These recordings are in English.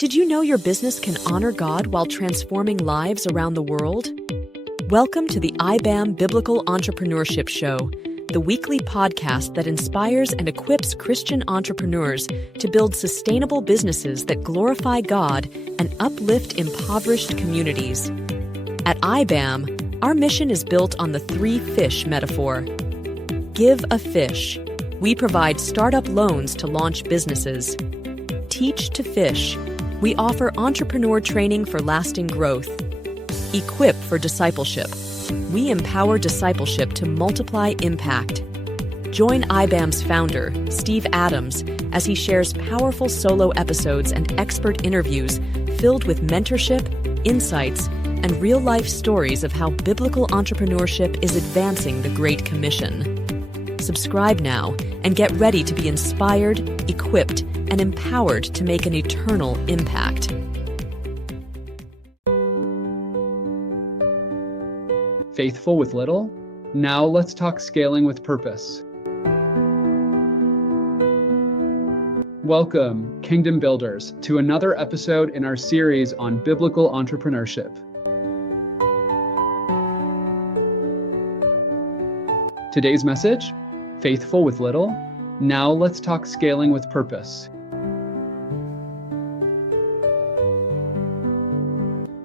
Did you know your business can honor God while transforming lives around the world? Welcome to the iBAM Biblical Entrepreneurship Show, the weekly podcast that inspires and equips Christian entrepreneurs to build sustainable businesses that glorify God and uplift impoverished communities. At iBAM, our mission is built on the three fish metaphor. Give a fish. We provide startup loans to launch businesses. Teach to fish. We offer entrepreneur training for lasting growth. Equip for discipleship. We empower discipleship to multiply impact. Join iBAM's founder, Steve Adams, as he shares powerful solo episodes and expert interviews filled with mentorship, insights, and real-life stories of how biblical entrepreneurship is advancing the Great Commission. Subscribe now and get ready to be inspired, equipped, and empowered to make an eternal impact. Faithful with little? Now let's talk scaling with purpose. Welcome, Kingdom Builders, to another episode in our series on biblical entrepreneurship. Today's message: faithful with little? Now let's talk scaling with purpose.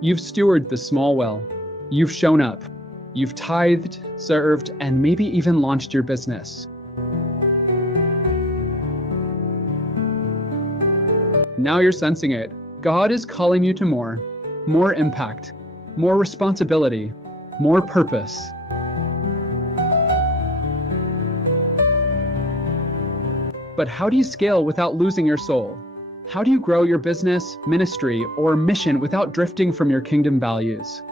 You've stewarded the small well. You've shown up. You've tithed, served, and maybe even launched your business. Now you're sensing it. God is calling you to more impact, more responsibility, more purpose. But how do you scale without losing your soul? How do you grow your business, ministry, or mission without drifting from your kingdom values?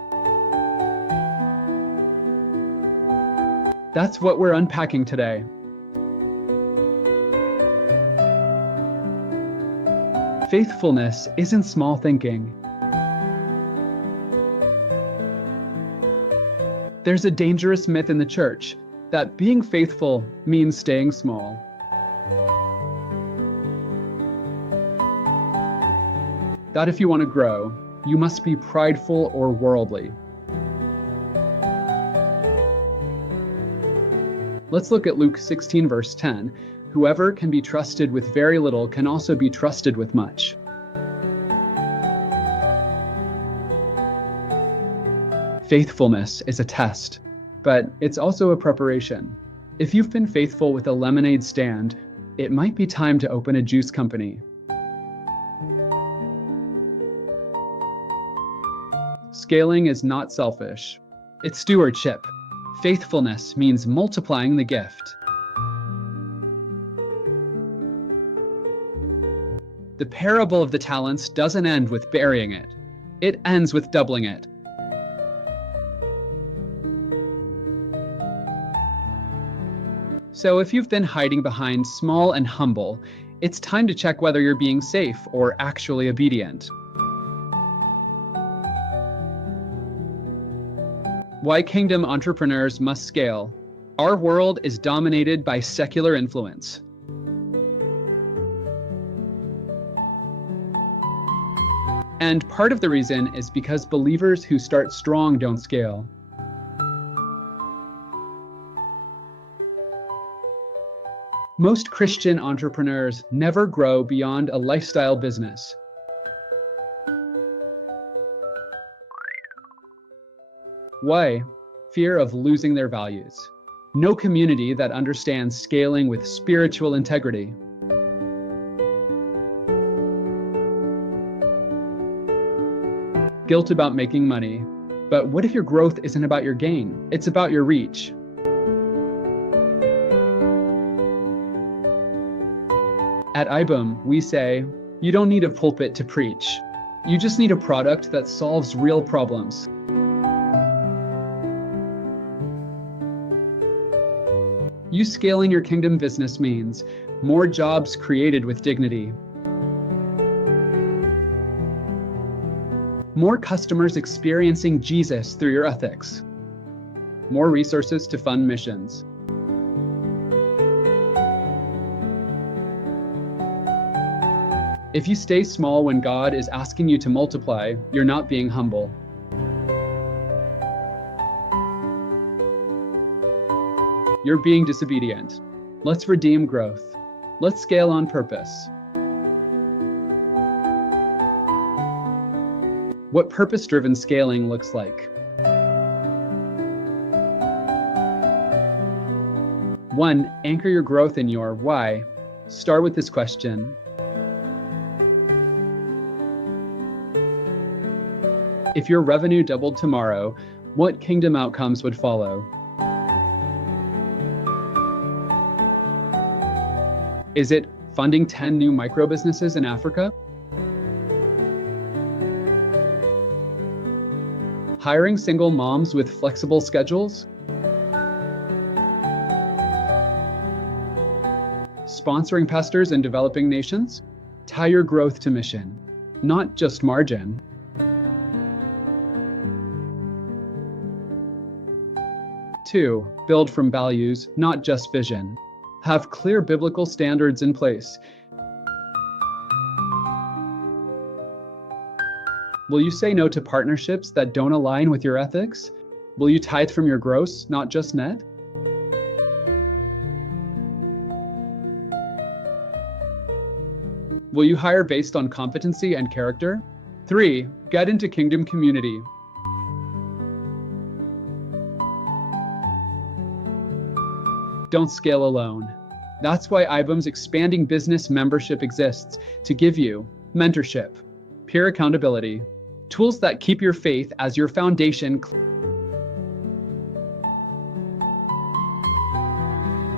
That's what we're unpacking today. Faithfulness isn't small thinking. There's a dangerous myth in the church that being faithful means staying small. That if you want to grow, you must be prideful or worldly. Let's look at Luke 16, verse 10. Whoever can be trusted with very little can also be trusted with much. Faithfulness is a test, but it's also a preparation. If you've been faithful with a lemonade stand, it might be time to open a juice company. Scaling is not selfish. It's stewardship. Faithfulness means multiplying the gift. The parable of the talents doesn't end with burying it. It ends with doubling it. So if you've been hiding behind small and humble, it's time to check whether you're being safe or actually obedient. Why kingdom entrepreneurs must scale. Our world is dominated by secular influence. And part of the reason is because believers who start strong don't scale. Most Christian entrepreneurs never grow beyond a lifestyle business. Why? Fear of losing their values. No community that understands scaling with spiritual integrity. Guilt about making money. But what if your growth isn't about your gain? It's about your reach. At iBAM, we say, you don't need a pulpit to preach. You just need a product that solves real problems. You scaling your kingdom business means more jobs created with dignity, more customers experiencing Jesus through your ethics, more resources to fund missions, If you stay small when God is asking you to multiply, you're not being humble. You're being disobedient. Let's redeem growth. Let's scale on purpose. What purpose-driven scaling looks like. 1. Anchor your growth in your why. Start with this question. If your revenue doubled tomorrow, what kingdom outcomes would follow? Is it funding 10 new micro businesses in Africa? Hiring single moms with flexible schedules? Sponsoring pastors in developing nations? Tie your growth to mission, not just margin. Two, build from values, not just vision. Have clear biblical standards in place. Will you say no to partnerships that don't align with your ethics? Will you tithe from your gross, not just net? Will you hire based on competency and character? 3. Get into kingdom community. Don't scale alone. That's why iBAM's expanding business membership exists, to give you mentorship, peer accountability, tools that keep your faith as your foundation.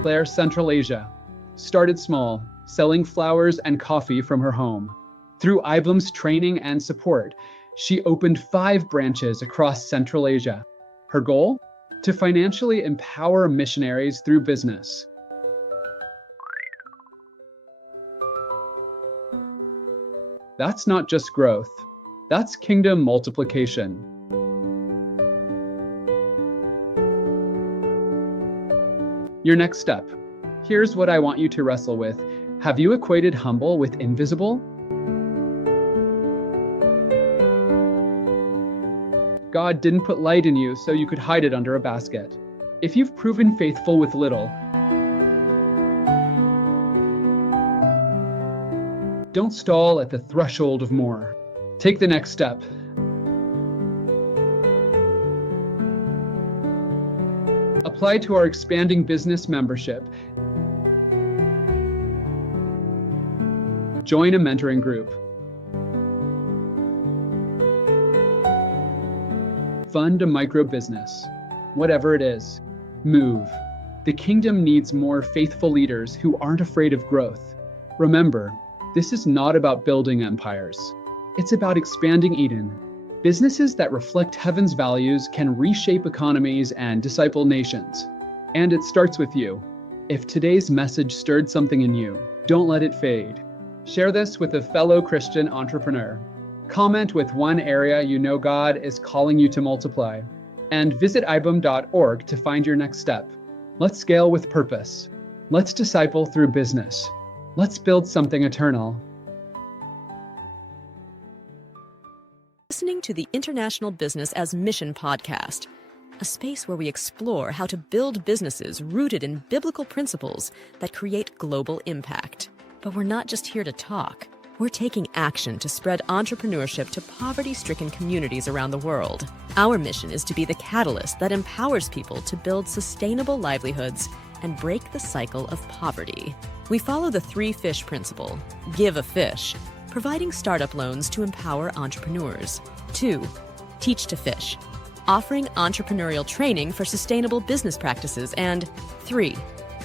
Claire, Central Asia, started small, selling flowers and coffee from her home. Through iBAM's training and support, she opened 5 branches across Central Asia. Her goal? To financially empower missionaries through business. That's not just growth, that's kingdom multiplication. Your next step. Here's what I want you to wrestle with. Have you equated humble with invisible? God didn't put light in you so you could hide it under a basket. If you've proven faithful with little, don't stall at the threshold of more. Take the next step. Apply to our expanding business membership. Join a mentoring group. Fund a micro business. Whatever it is, move. The kingdom needs more faithful leaders who aren't afraid of growth. Remember, this is not about building empires. It's about expanding Eden. Businesses that reflect heaven's values can reshape economies and disciple nations. And it starts with you. If today's message stirred something in you, don't let it fade. Share this with a fellow Christian entrepreneur. Comment with one area you know God is calling you to multiply. And visit ibam.org to find your next step. Let's scale with purpose. Let's disciple through business. Let's build something eternal. Listening to the International Business as Mission podcast, a space where we explore how to build businesses rooted in biblical principles that create global impact. But we're not just here to talk. We're taking action to spread entrepreneurship to poverty-stricken communities around the world. Our mission is to be the catalyst that empowers people to build sustainable livelihoods and break the cycle of poverty. We follow the 3-fish principle. Give a fish, providing startup loans to empower entrepreneurs. 2, teach to fish, offering entrepreneurial training for sustainable business practices. And 3,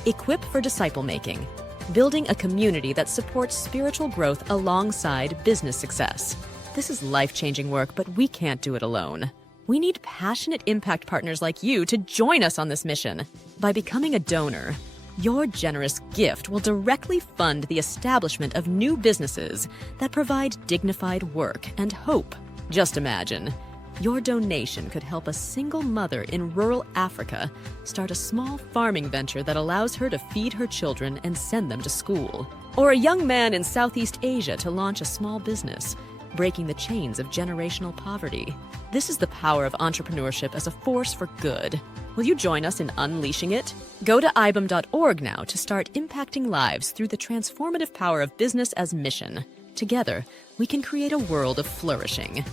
equip for disciple making, building a community that supports spiritual growth alongside business success. This is life-changing work, but we can't do it alone. We need passionate impact partners like you to join us on this mission. By becoming a donor, your generous gift will directly fund the establishment of new businesses that provide dignified work and hope. Just imagine, Your donation could help a single mother in rural Africa start a small farming venture that allows her to feed her children and send them to school. Or a young man in Southeast Asia to launch a small business, breaking the chains of generational poverty. This is the power of entrepreneurship as a force for good. Will you join us in unleashing it? Go to ibam.org now to start impacting lives through the transformative power of business as mission. Together, we can create a world of flourishing.